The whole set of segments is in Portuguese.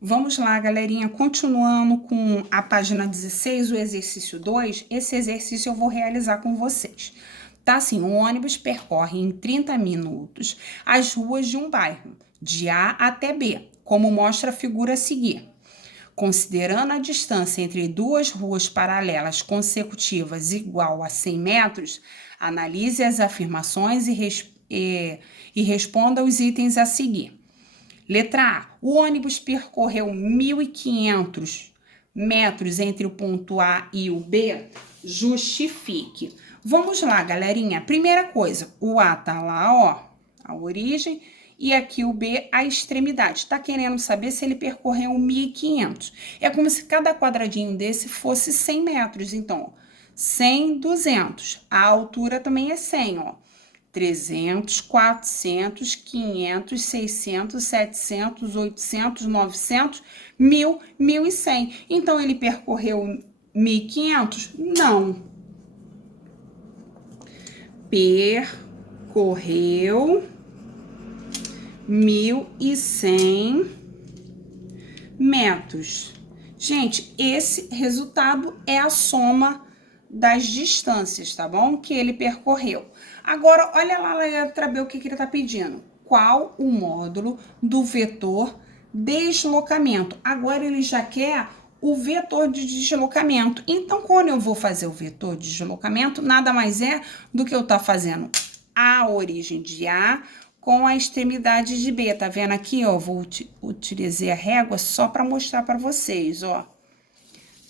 Vamos lá, galerinha, continuando com a página 16, o exercício 2. Esse exercício eu vou realizar com vocês. Tá assim, o ônibus percorre em 30 minutos as ruas de um bairro, de A até B, como mostra a figura a seguir. Considerando a distância entre duas ruas paralelas consecutivas igual a 100 metros, analise as afirmações e responda os itens a seguir. Letra A. O ônibus percorreu 1.500 metros entre o ponto A e o B. Justifique. Vamos lá, galerinha. Primeira coisa, o A tá lá, ó, a origem, e aqui o B, a extremidade. Tá querendo saber se ele percorreu 1.500. É como se cada quadradinho desse fosse 100 metros. Então, 100, 200. A altura também é 100, ó. 300, 400, 500, 600, 700, 800, 900, 1.000, 1.100. Então, ele percorreu 1.500? Não. Percorreu 1.100 metros. Gente, esse resultado é a soma das distâncias, tá bom? Que ele percorreu. Agora, olha lá, letra B, o que ele está pedindo. Qual o módulo do vetor deslocamento? Agora ele já quer o vetor de deslocamento. Então, quando eu vou fazer o vetor de deslocamento, nada mais é do que eu estar fazendo a origem de A com a extremidade de B. Tá vendo aqui, ó? Vou utilizar a régua só para mostrar para vocês, ó.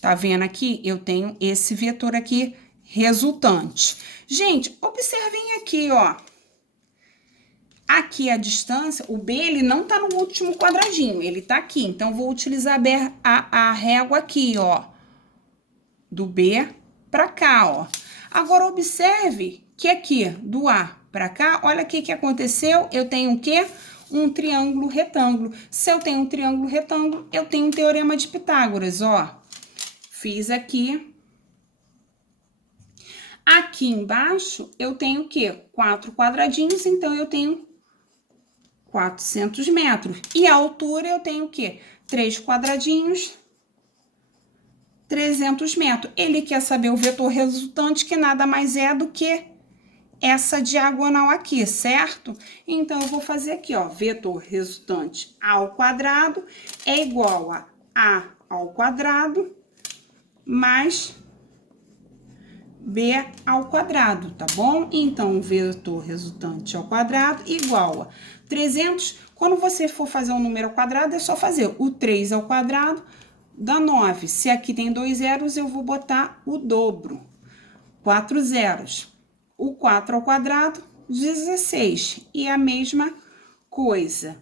Tá vendo aqui? Eu tenho esse vetor aqui resultante. Gente, observem aqui, ó. Aqui a distância, o B, ele não tá no último quadradinho, ele tá aqui. Então, vou utilizar a régua aqui, ó. Do B pra cá, ó. Agora, observe que aqui, do A pra cá, olha o que aconteceu. Eu tenho o quê? Um triângulo retângulo. Se eu tenho um triângulo retângulo, eu tenho um teorema de Pitágoras, ó. Fiz aqui. Aqui embaixo, eu tenho o quê? 4 quadradinhos, então eu tenho 400 metros. E a altura eu tenho o quê? 3 quadradinhos, 300 metros. Ele quer saber o vetor resultante, que nada mais é do que essa diagonal aqui, certo? Então, eu vou fazer aqui, ó, vetor resultante ao quadrado é igual a ao quadrado mais B ao quadrado, tá bom? Então, o vetor resultante ao quadrado igual a 300. Quando você for fazer um número ao quadrado, é só fazer o 3 ao quadrado dá 9. Se aqui tem 2 zeros, eu vou botar o dobro. 4 zeros. O 4 ao quadrado, 16. E a mesma coisa.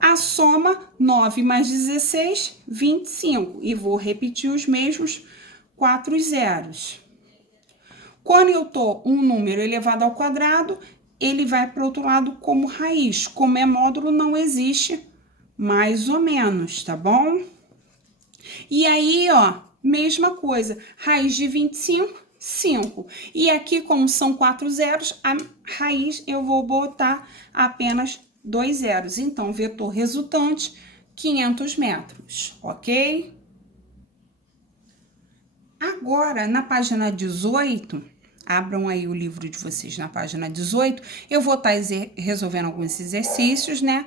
A soma, 9 mais 16, 25. E vou repetir os mesmos 4 zeros. Quando eu tô um número elevado ao quadrado, ele vai para o outro lado como raiz. Como é módulo, não existe mais ou menos, tá bom? E aí, ó, mesma coisa. Raiz de 25, 5. E aqui, como são 4 zeros, a raiz eu vou botar apenas 2 zeros. Então, vetor resultante, 500 metros, ok? Agora, na página 18, abram aí o livro de vocês na página 18, eu vou estar resolvendo alguns exercícios, né,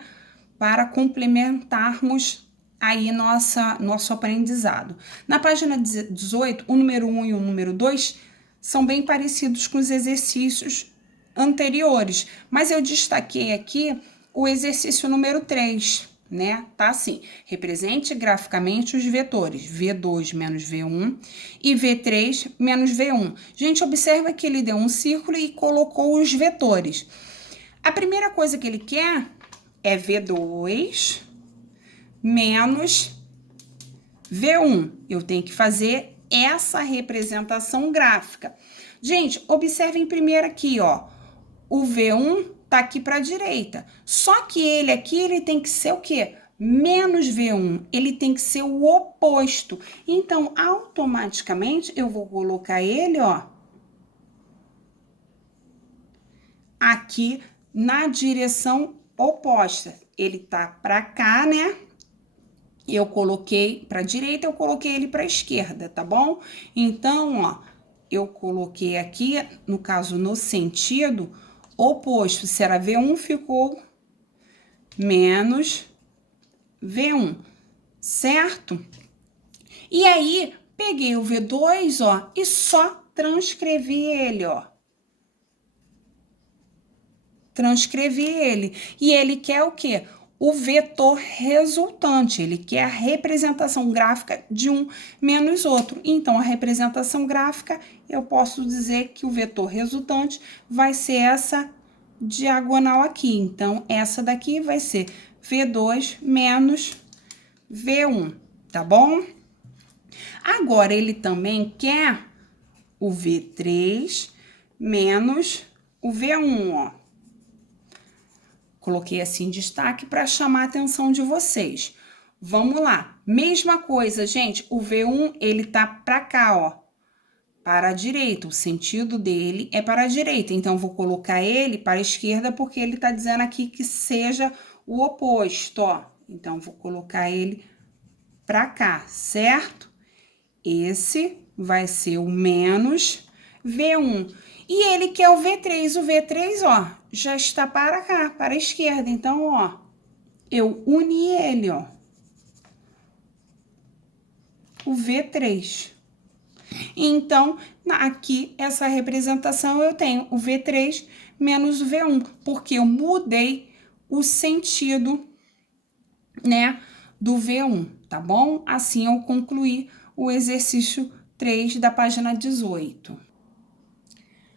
para complementarmos aí nosso aprendizado. Na página 18, o número 1 e o número 2 são bem parecidos com os exercícios anteriores, mas eu destaquei aqui o exercício número 3, né? Tá assim, represente graficamente os vetores V2 menos V1 e V3 menos V1. Gente, observa que ele deu um círculo e colocou os vetores. A primeira coisa que ele quer é V2 menos V1. Eu tenho que fazer essa representação gráfica. Gente, observem primeiro aqui, ó. O V1 tá aqui para a direita. Só que ele aqui, ele tem que ser o quê? Menos V1. Ele tem que ser o oposto. Então, automaticamente, eu vou colocar ele, ó, aqui na direção oposta. Ele tá para cá, né? eu coloquei para a direita, eu coloquei ele para a esquerda, tá bom? Então, ó, eu coloquei aqui, no caso, no sentido oposto. Se era V1, ficou menos V1, certo? E aí, peguei o V2, ó, e só transcrevi ele, ó. Transcrevi ele. E ele quer o quê? O vetor resultante. Ele quer a representação gráfica de um menos outro. Então, a representação gráfica, eu posso dizer que o vetor resultante vai ser essa diagonal aqui. Então, essa daqui vai ser V2 menos V1, tá bom? Agora, ele também quer o V3 menos o V1, ó. Coloquei assim em destaque para chamar a atenção de vocês. Vamos lá. Mesma coisa, gente. O V1, ele tá para cá, ó. Para a direita. O sentido dele é para a direita. Então, vou colocar ele para a esquerda porque ele tá dizendo aqui que seja o oposto, ó. Então, vou colocar ele para cá, certo? Esse vai ser o menos V1. E ele quer o V3. O V3, ó, já está para cá, para a esquerda. Então, ó, eu uni ele, ó. O V3. Então, aqui, essa representação, eu tenho o V3 menos o V1, porque eu mudei o sentido, né, do V1, tá bom? Assim, eu concluí o exercício 3 da página 18.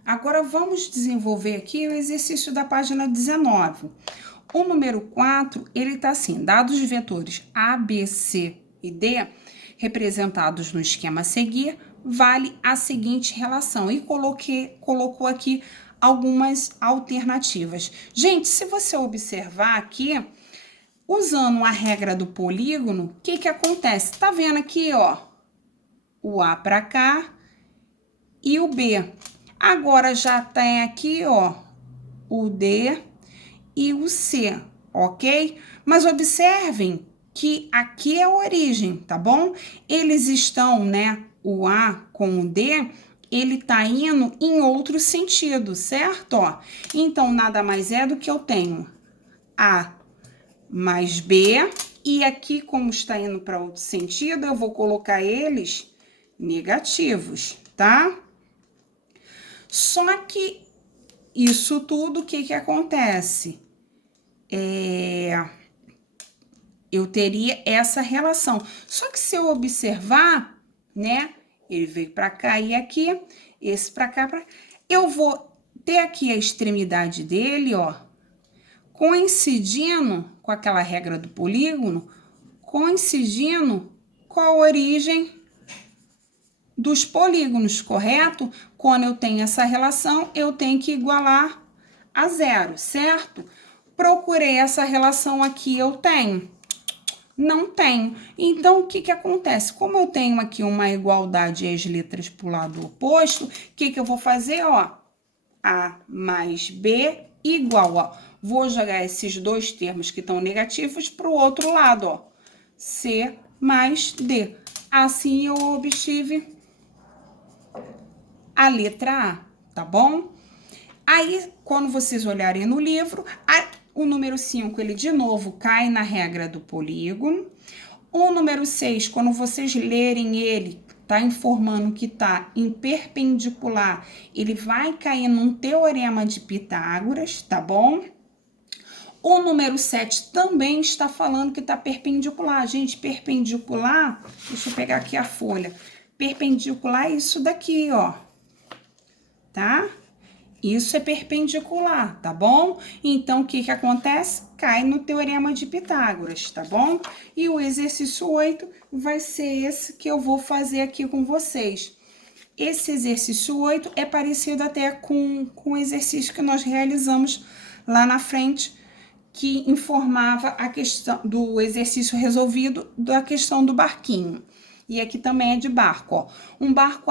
Agora, vamos desenvolver aqui o exercício da página 19. O número 4, ele tá assim, dados os vetores A, B, C e D, representados no esquema a seguir, vale a seguinte relação. E colocou aqui algumas alternativas. Gente, se você observar aqui, usando a regra do polígono, o que acontece? Tá vendo aqui, ó, o A para cá e o B. Agora, já tem aqui, ó, o D e o C, ok? Mas observem que aqui é a origem, tá bom? Eles estão, né, o A com o D, ele tá indo em outro sentido, certo? Ó, então, nada mais é do que eu tenho A mais B, e aqui, como está indo para outro sentido, eu vou colocar eles negativos, tá? Só que isso tudo, o que acontece? Eu teria essa relação. Só que se eu observar, né? Ele veio para cá e aqui, esse para cá, eu vou ter aqui a extremidade dele, ó, coincidindo com aquela regra do polígono, coincidindo com a origem dos polígonos, correto? Quando eu tenho essa relação, eu tenho que igualar a zero, certo? Procurei essa relação aqui, eu tenho? Não tenho. Então, o que acontece? Como eu tenho aqui uma igualdade e as letras para o lado oposto, o que eu vou fazer? Ó, A mais B igual, ó. Vou jogar esses dois termos que estão negativos para o outro lado, ó. C mais D. Assim, eu obtive a letra A, tá bom? Aí, quando vocês olharem no livro, o número 5, ele de novo cai na regra do polígono. O número 6, quando vocês lerem ele, tá informando que tá em perpendicular, ele vai cair num teorema de Pitágoras, tá bom? O número 7 também está falando que tá perpendicular. Gente, perpendicular, deixa eu pegar aqui a folha. Perpendicular é isso daqui, ó. Tá? Isso é perpendicular, tá bom? Então, o que acontece? Cai no teorema de Pitágoras, tá bom? E o exercício 8 vai ser esse que eu vou fazer aqui com vocês. Esse exercício 8 é parecido até com o exercício que nós realizamos lá na frente, que informava a questão do exercício resolvido da questão do barquinho. E aqui também é de barco, ó. Um barco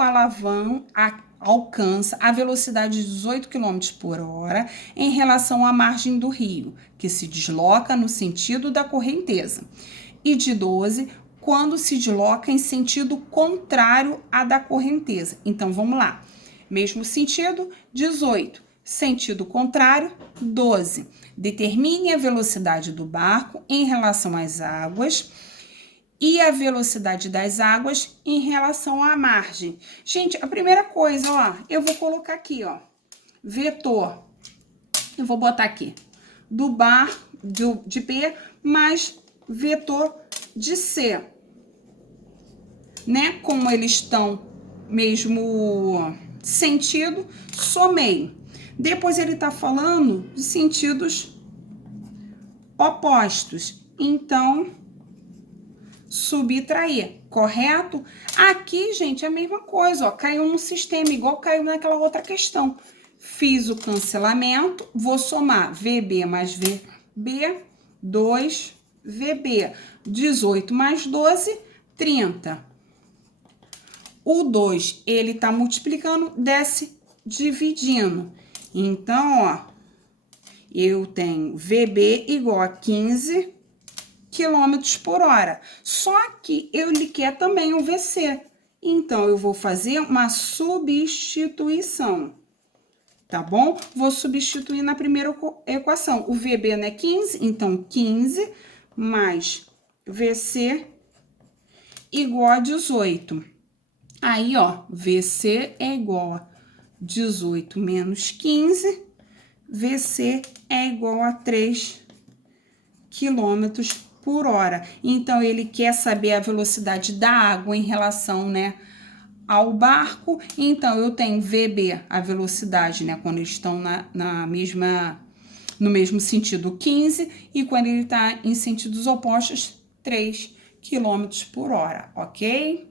alcança a velocidade de 18 km por hora em relação à margem do rio, que se desloca no sentido da correnteza. e de 12 quando se desloca em sentido contrário à da correnteza. Então, vamos lá. Mesmo sentido, 18. Sentido contrário, 12. Determine a velocidade do barco em relação às águas e a velocidade das águas em relação à margem. Gente, a primeira coisa, ó, eu vou colocar aqui, ó, vetor. Eu vou botar aqui do de P mais vetor de C, né? Como eles estão mesmo sentido, somei. Depois ele tá falando de sentidos opostos. Então, subtrair, correto? Aqui, gente, é a mesma coisa, ó, caiu no sistema, igual caiu naquela outra questão. Fiz o cancelamento, vou somar VB mais VB, 2 VB, 18 mais 12, 30. O 2, ele tá multiplicando, desce dividindo. Então, ó, eu tenho VB igual a 15 km por hora. Só que ele quer também o VC. Então, eu vou fazer uma substituição. Tá bom? Vou substituir na primeira equação. O VB não é 15, então 15 mais VC igual a 18. Aí, ó, VC é igual a 18 menos 15, VC é igual a 3 km por hora. Então, ele quer saber a velocidade da água em relação, né, ao barco. Então, eu tenho VB, a velocidade, né, quando eles estão no mesmo sentido, 15, e quando ele está em sentidos opostos, 3 km por hora, ok?